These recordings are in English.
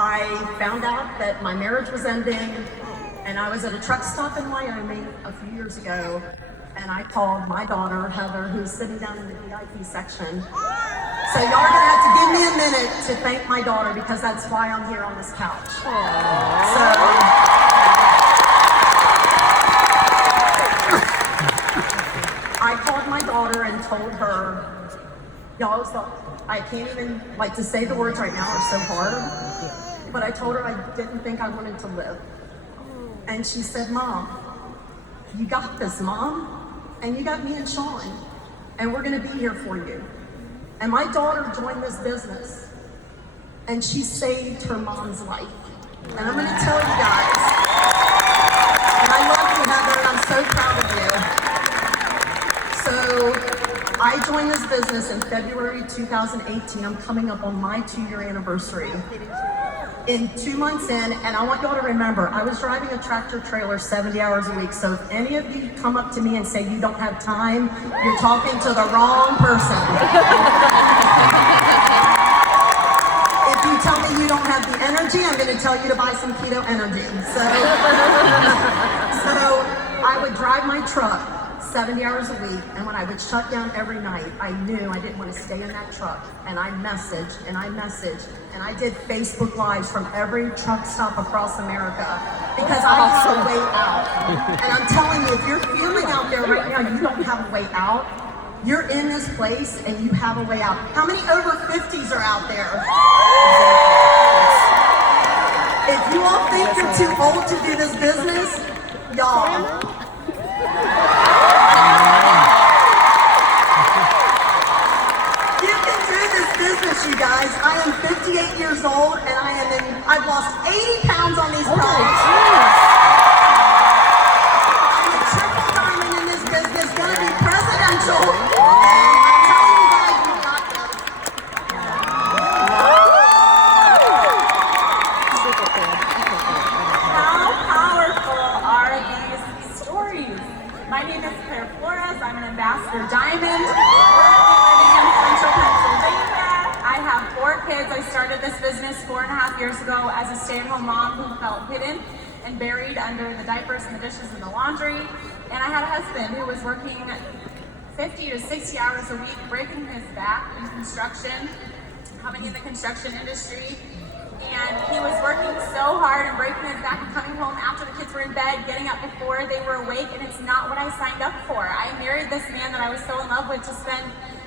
I found out that my marriage was ending, and I was at a truck stop in Wyoming a few years ago, and I called my daughter, Heather, who's sitting down in the VIP section. So y'all are gonna have to give me a minute to thank my daughter, because that's why I'm here on this couch. I called my daughter and told her, y'all, I can't even, to say the words right now are so hard, but I told her I didn't think I wanted to live. And she said, Mom, you got this, Mom, and you got me and Sean, and we're gonna be here for you. And my daughter joined this business, and she saved her mom's life. And I'm gonna tell you guys, and I love you, Heather, and I'm so proud of you. So I joined this business in February 2018. I'm coming up on my 2-year anniversary. In 2 months in, and I want y'all to remember, I was driving a tractor trailer 70 hours a week. So if any of you come up to me and say you don't have time, you're talking to the wrong person. If you tell me you don't have the energy, I'm gonna tell you to buy some keto energy. So I would drive my truck 70 hours a week, and when I would shut down every night, I knew I didn't want to stay in that truck, and I messaged, and I did Facebook Lives from every truck stop across America, because I had a way out. And I'm telling you, if you're feeling out there right now, you don't have a way out, you're in this place and you have a way out. How many over 50s are out there? If you all think you're too old to do this business, y'all, you guys, I am 58 years old, and I've lost 80 pounds on these products. I'm a triple diamond in this business, gonna be presidential, and I'm telling you guys, you got this. How powerful are these stories? My name is Claire Flores. I'm an Ambassador Diamond. I have 4 kids. I started this business 4.5 years ago as a stay-at-home mom who felt hidden and buried under the diapers and the dishes and the laundry. And I had a husband who was working 50 to 60 hours a week, breaking his back in construction, coming in the construction industry. And he was working so hard and breaking his back and coming home after the kids were in bed, getting up before they were awake, and it's not what I signed up for. I married this man that I was so in love with to spend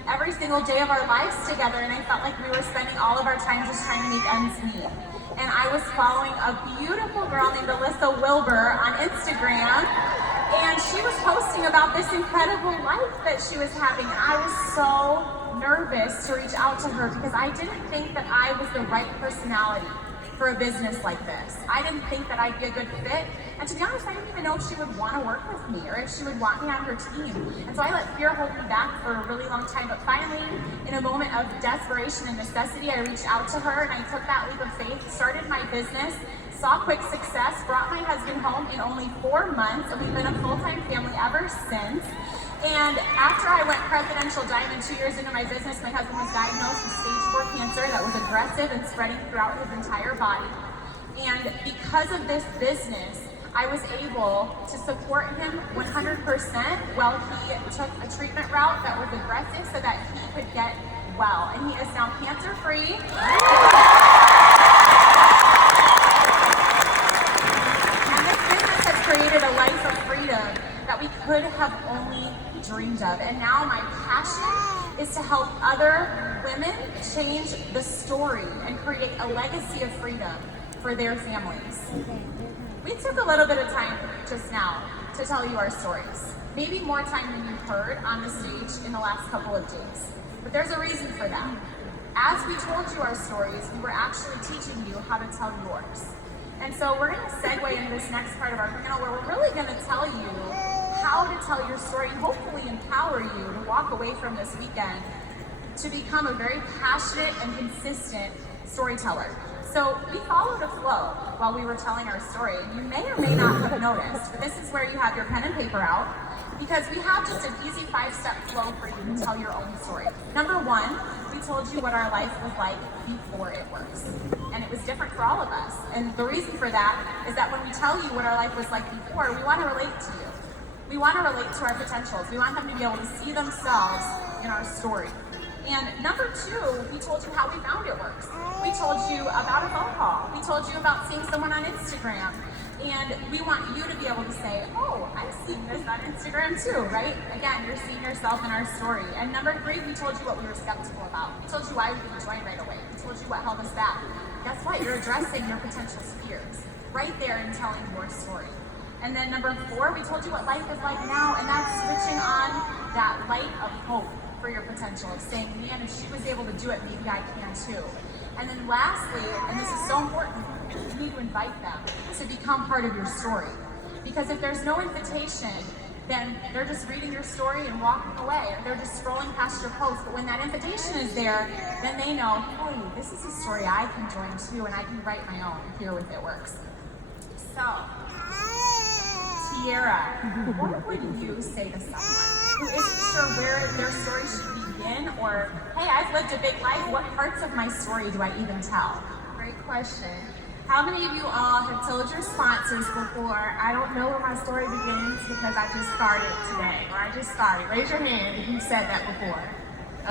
every single day of our lives together, and I felt like we were spending all of our time just trying to make ends meet. And I was following a beautiful girl named Alyssa Wilbur on Instagram, and she was posting about this incredible life that she was having, and I was so nervous to reach out to her because I didn't think that I was the right personality for a business like this. I didn't think that I'd be a good fit, and to be honest, I didn't even know if she would want to work with me or if she would want me on her team. And so I let fear hold me back for a really long time, but finally, in a moment of desperation and necessity, I reached out to her and I took that leap of faith, started my business, saw quick success, brought my husband home in only 4 months, and we've been a full-time family ever since. And after I went presidential diamond 2 years into my business, my husband was diagnosed with stage 4 cancer that was aggressive and spreading throughout his entire body. And because of this business, I was able to support him 100% while he took a treatment route that was aggressive so that he could get well. And he is now cancer-free. And this business has created a life of freedom that we could have only dreamed of. And now my passion is to help other women change the story and create a legacy of freedom for their families. We took a little bit of time just now to tell you our stories. Maybe more time than you've heard on the stage in the last couple of days. But there's a reason for that. As we told you our stories, we were actually teaching you how to tell yours. And so we're going to segue into this next part of our panel where we're really going to tell you how to tell your story and hopefully empower you to walk away from this weekend to become a very passionate and consistent storyteller. So we followed a flow while we were telling our story. You may or may not have noticed, but this is where you have your pen and paper out, because we have just an easy 5-step flow for you to tell your own story. Number 1, we told you what our life was like before it works. And it was is different for all of us. And the reason for that is that when we tell you what our life was like before, we want to relate to you. We want to relate to our potentials. We want them to be able to see themselves in our story. And number two, we told you how we found It Works. We told you about a phone call. We told you about seeing someone on Instagram. And we want you to be able to say, oh, I've seen this on Instagram too, right? Again, you're seeing yourself in our story. And number three, we told you what we were skeptical about. We told you why we didn't join right away. We told you what held us back. Guess what? You're addressing your potential fears right there in telling your story. And then number four, we told you what life is like now, and that's switching on that light of hope for your potential, of saying, man, if she was able to do it, maybe I can too. And then lastly, and this is so important, you need to invite them to become part of your story. Because if there's no invitation, then they're just reading your story and walking away, or they're just scrolling past your post. But when that invitation is there, then they know, hey, this is a story I can join too, and I can write my own here with It Works. So, Tiara, what would you say to someone who isn't sure where their story should begin, or, hey, I've lived a big life, what parts of my story do I even tell? Great question. How many of you all have told your sponsors before, I don't know where my story begins because I just started today, or I just started? Raise your hand if you've said that before.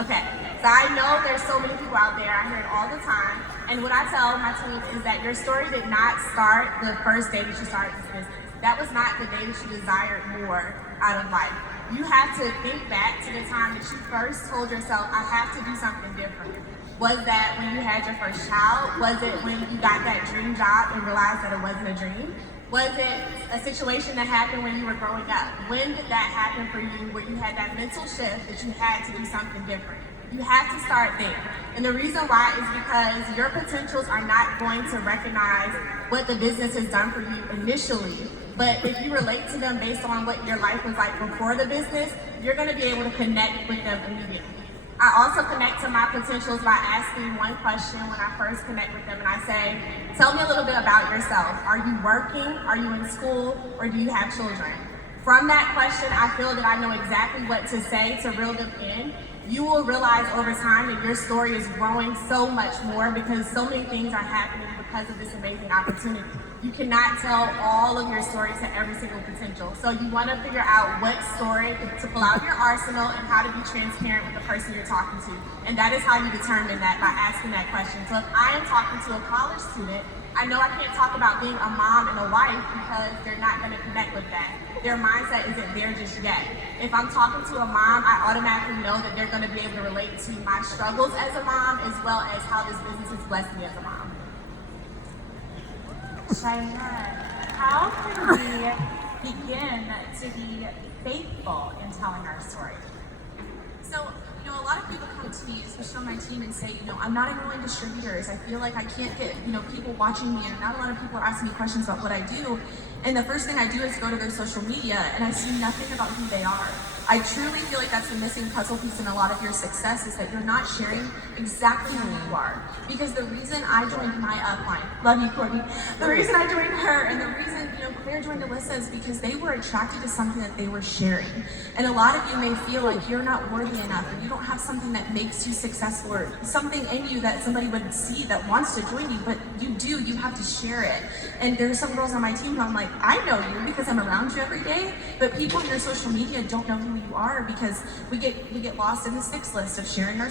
Okay, so I know there's so many people out there, I hear it all the time, and what I tell my team is that your story did not start the first day that you started this business. That was not the day that you desired more out of life. You have to think back to the time that you first told yourself, I have to do something different. Was that when you had your first child? Was it when you got that dream job and realized that it wasn't a dream? Was it a situation that happened when you were growing up? When did that happen for you where you had that mental shift that you had to do something different? You have to start there. And the reason why is because your potentials are not going to recognize what the business has done for you initially. But if you relate to them based on what your life was like before the business, you're going to be able to connect with them immediately. I also connect to my potentials by asking one question when I first connect with them, and I say, tell me a little bit about yourself. Are you working? Are you in school? Or do you have children? From that question, I feel that I know exactly what to say to reel them in. You will realize over time that your story is growing so much more because so many things are happening because of this amazing opportunity. You cannot tell all of your story to every single potential. So you want to figure out what story to pull out of your arsenal and how to be transparent with the person you're talking to. And that is how you determine that, by asking that question. So if I am talking to a college student, I know I can't talk about being a mom and a wife because they're not going to connect with that. Their mindset isn't there just yet. If I'm talking to a mom, I automatically know that they're going to be able to relate to my struggles as a mom as well as how this business has blessed me as a mom. Cheyenne, how can we begin to be faithful in telling our story? So, a lot of people come to me, especially on my team, and say, I'm not enrolling distributors. I feel like I can't get, people watching me, and not a lot of people are asking me questions about what I do. And the first thing I do is go to their social media, and I see nothing about who they are. I truly feel like that's the missing puzzle piece in a lot of your success, is that you're not sharing exactly who you are. Because the reason I joined my upline, love you, Courtney, the reason I joined her and the reason, Claire joined Alyssa is because they were attracted to something that they were sharing. And a lot of you may feel like you're not worthy enough, and you don't have something that makes you successful, or something in you that somebody would see that wants to join you, but you do, you have to share it. And there's some girls on my team who I'm like, I know you because I'm around you every day, but people on your social media don't know who you are because we get lost in the sticks list of sharing our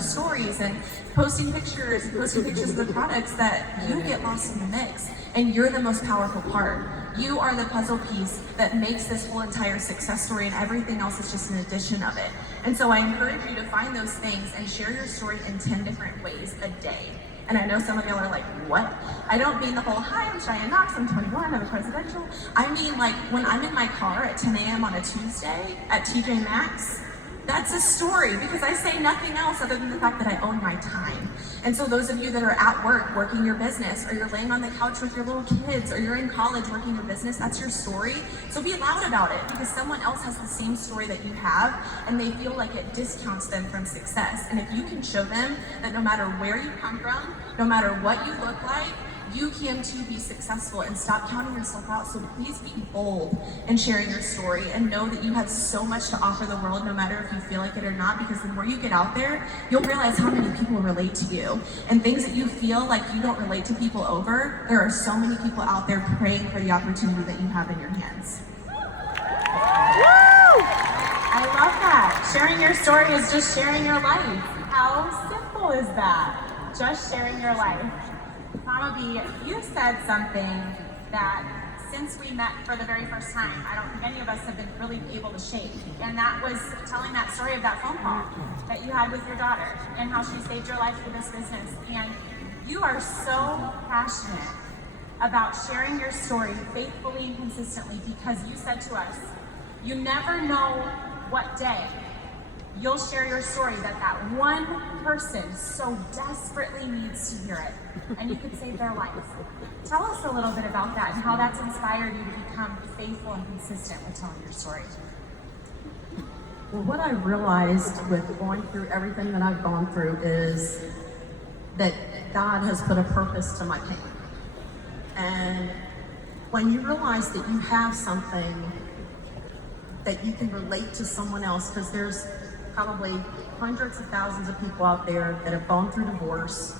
stories and posting pictures of the products, that you get lost in the mix. And you're the most powerful part. You are the puzzle piece that makes this whole entire success story, and everything else is just an addition of it. And so I encourage you to find those things and share your story in 10 different ways a day. And I know some of y'all are like, what? I don't mean the whole, hi, I'm Cheyenne Knox, I'm 21, I'm a presidential. I mean, like, when I'm in my car at 10 a.m. on a Tuesday at TJ Maxx, that's a story, because I say nothing else other than the fact that I own my time. And so those of you that are at work working your business, or you're laying on the couch with your little kids, or you're in college working your business, that's your story. So be loud about it, because someone else has the same story that you have, and they feel like it discounts them from success. And if you can show them that no matter where you come from, no matter what you look like, you can too be successful, and stop counting yourself out. So please be bold in sharing your story, and know that you have so much to offer the world, no matter if you feel like it or not, because the more you get out there, you'll realize how many people relate to you. And things that you feel like you don't relate to people over, there are so many people out there praying for the opportunity that you have in your hands. I love that. Sharing your story is just sharing your life. How simple is that? Just sharing your life. Mama B, you said something that since we met for the very first time, I don't think any of us have been really able to shake. And that was telling that story of that phone call that you had with your daughter and how she saved your life through this business. And you are so passionate about sharing your story faithfully and consistently, because you said to us, you never know what day you'll share your story that one person so desperately needs to hear it, and you could save their life. Tell us a little bit about that and how that's inspired you to become faithful and consistent with telling your story. Well, what I realized with going through everything that I've gone through is that God has put a purpose to my pain. And when you realize that you have something that you can relate to someone else, because there's probably hundreds of thousands of people out there that have gone through divorce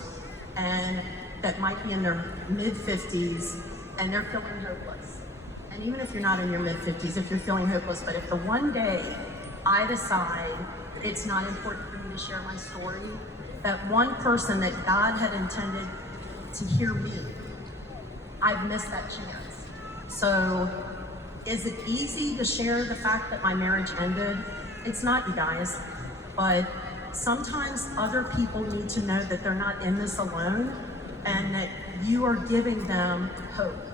and that might be in their mid-50s and they're feeling hopeless. And even if you're not in your mid-50s, if you're feeling hopeless, but if the one day I decide it's not important for me to share my story, that one person that God had intended to hear me, I've missed that chance. So is it easy to share the fact that my marriage ended? It's not, you guys, but sometimes other people need to know that they're not in this alone and that you are giving them hope.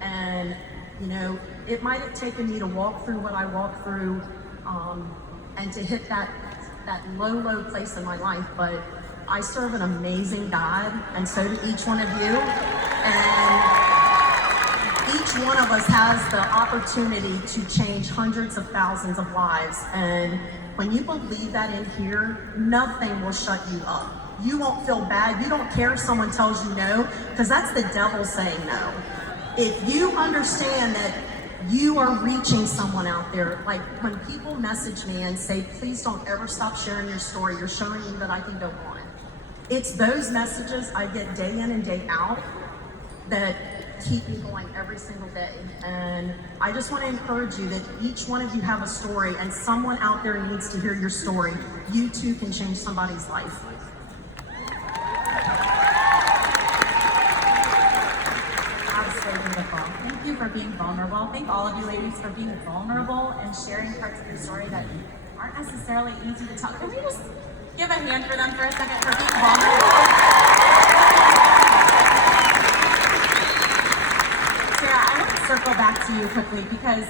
And, you know, it might have taken me to walk through what I walked through and to hit that low place in my life, but I serve an amazing God, and so do each one of you. And each one of us has the opportunity to change hundreds of thousands of lives. And when you believe that in here, nothing will shut you up. You won't feel bad. You don't care if someone tells you no, because that's the devil saying no. If you understand that you are reaching someone out there, like when people message me and say, please don't ever stop sharing your story, you're showing me that I can go on. It's those messages I get day in and day out that keep me going every single day. And I just want to encourage you that each one of you have a story, and someone out there needs to hear your story. You too can change somebody's life. That's so beautiful. Thank you for being vulnerable. Thank all of you ladies for being vulnerable and sharing parts of your story that aren't necessarily easy to tell. Can we just give a hand for them for a second for being vulnerable? Circle back to you quickly, because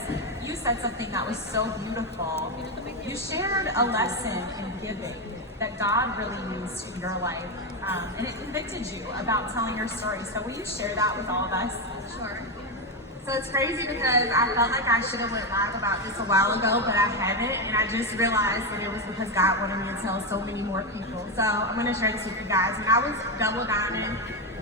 you said something that was so beautiful. You shared a lesson in giving that God really used in your life, and it convicted you about telling your story. So will you share that with all of us? Sure. So it's crazy because I felt like I should have went live about this a while ago, but I haven't, and I just realized that it was because God wanted me to tell so many more people. So I'm going to share this with you guys. When I was double diamond,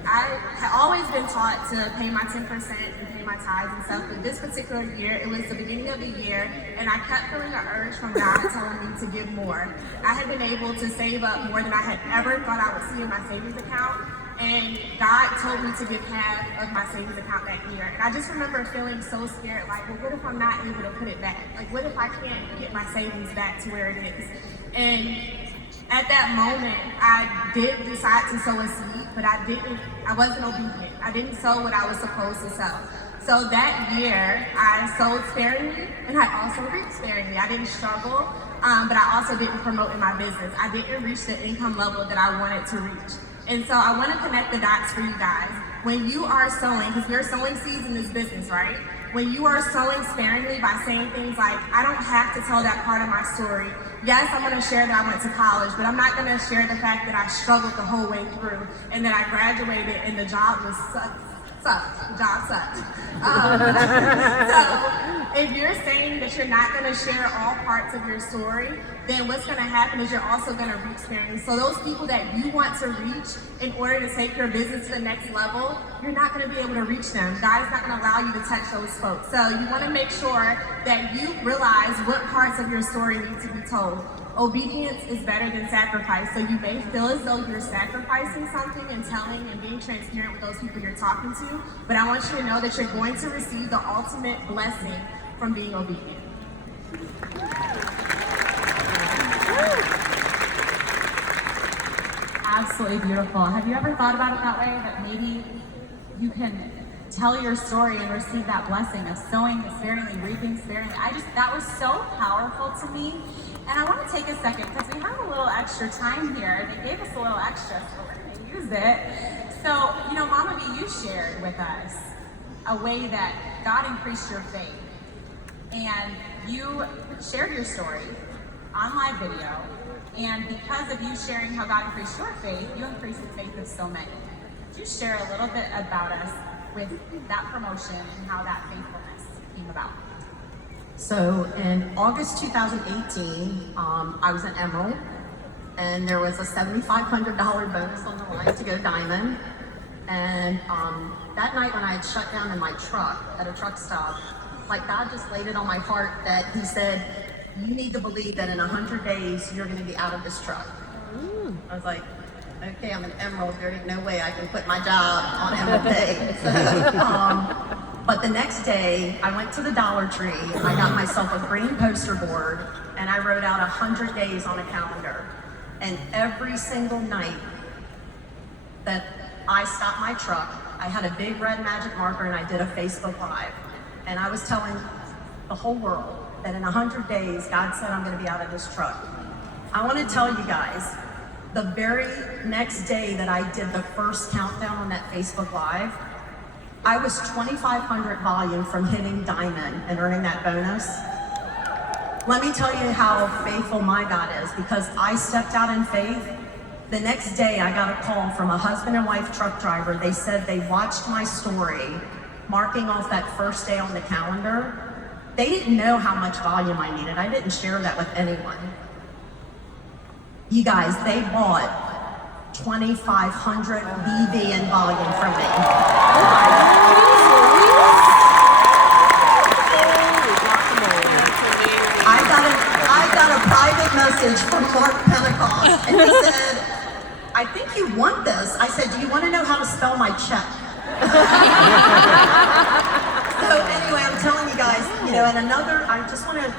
I had always been taught to pay my 10% and pay my tithes and stuff, but this particular year, it was the beginning of the year, and I kept feeling an urge from God telling me to give more. I had been able to save up more than I had ever thought I would see in my savings account, and God told me to give half of my savings account that year. And I just remember feeling so scared, like, well, what if I'm not able to put it back? Like, what if I can't get my savings back to where it is? And at that moment, I did decide to sow a seed, but I wasn't obedient. I didn't sow what I was supposed to sow. So that year, I sowed sparingly, and I also reaped sparingly. I didn't struggle, but I also didn't promote in my business. I didn't reach the income level that I wanted to reach. And so I want to connect the dots for you guys. When you are sowing, because we're sowing seeds in this business, right? When you are sowing sparingly by saying things like, I don't have to tell that part of my story. Yes, I'm going to share that I went to college, but I'm not going to share the fact that I struggled the whole way through and that I graduated and the job was sucked. The job sucked. So if you're saying that you're not going to share all parts of your story, then what's going to happen is you're also going to reach parents. So those people that you want to reach in order to take your business to the next level, you're not going to be able to reach them. God is not going to allow you to touch those folks. So you want to make sure that you realize what parts of your story need to be told. Obedience is better than sacrifice. So you may feel as though you're sacrificing something and telling and being transparent with those people you're talking to, but I want you to know that you're going to receive the ultimate blessing from being obedient. Absolutely beautiful. Have you ever thought about it that way? That maybe you can tell your story and receive that blessing of sowing sparingly, reaping sparingly. That was so powerful to me. And I want to take a second because we have a little extra time here. They gave us a little extra, so we're going to use it. So, Mama V, you shared with us a way that God increased your faith. And you shared your story on live video. And because of you sharing how God increased your faith, you increased the faith of so many. Could you share a little bit about us with that promotion and how that faithfulness came about? So in August 2018, I was an Emerald, and there was a $7,500 bonus on the line to go Diamond. And that night when I had shut down in my truck at a truck stop, like God just laid it on my heart that He said, you need to believe that in 100 days you're going to be out of this truck. I was like, okay, I'm an Emerald. There ain't no way I can quit my job on Emerald Day. So, but the next day, I went to the Dollar Tree. I got myself a green poster board, and I wrote out 100 days on a calendar. And every single night that I stopped my truck, I had a big red magic marker, and I did a Facebook Live. And I was telling the whole world that in 100 days, God said I'm going to be out of this truck. I want to tell you guys, the very next day that I did the first countdown on that Facebook Live, I was 2,500 volume from hitting Diamond and earning that bonus. Let me tell you how faithful my God is, because I stepped out in faith. The next day, I got a call from a husband and wife truck driver. They said they watched my story, marking off that first day on the calendar. They didn't know how much volume I needed. I didn't share that with anyone. You guys, they bought 2,500 BV in volume from me. I got a private message from Mark Pentecost, and he said, I think you want this. I said, do you want to know how to spell my check? So anyway, I'm telling you guys, and I just want to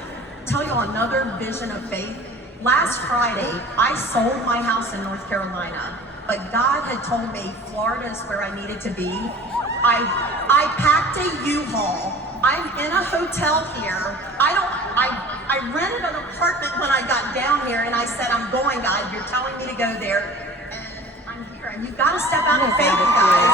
tell you another vision of faith. Last Friday, I sold my house in North Carolina, but God had told me Florida is where I needed to be. I packed a U-Haul. I'm in a hotel here. I rented an apartment when I got down here, and I said, I'm going, God. You're telling me to go there, and I'm here. And you've got to step out in faith, you guys.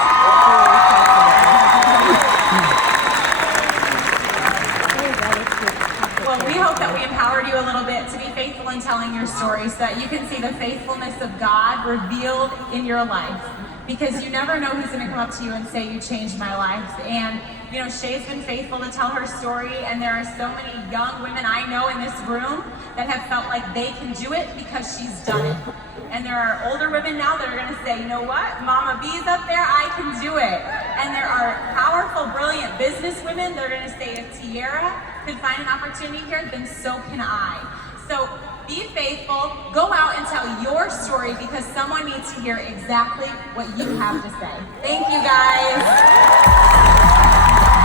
Well, we hope that we empowered you a little bit to be faithful in telling your story so that you can see the faithfulness of God revealed in your life. Because you never know who's going to come up to you and say, you changed my life. And, Shay's been faithful to tell her story, and there are so many young women I know in this room that have felt like they can do it because she's done it. And there are older women now that are going to say, you know what, Mama V's up there, I can do it. And there are powerful, brilliant business women that are going to say, if Tiara could find an opportunity here, then so can I. So be faithful, go out and tell your story, because someone needs to hear exactly what you have to say. Thank you, guys.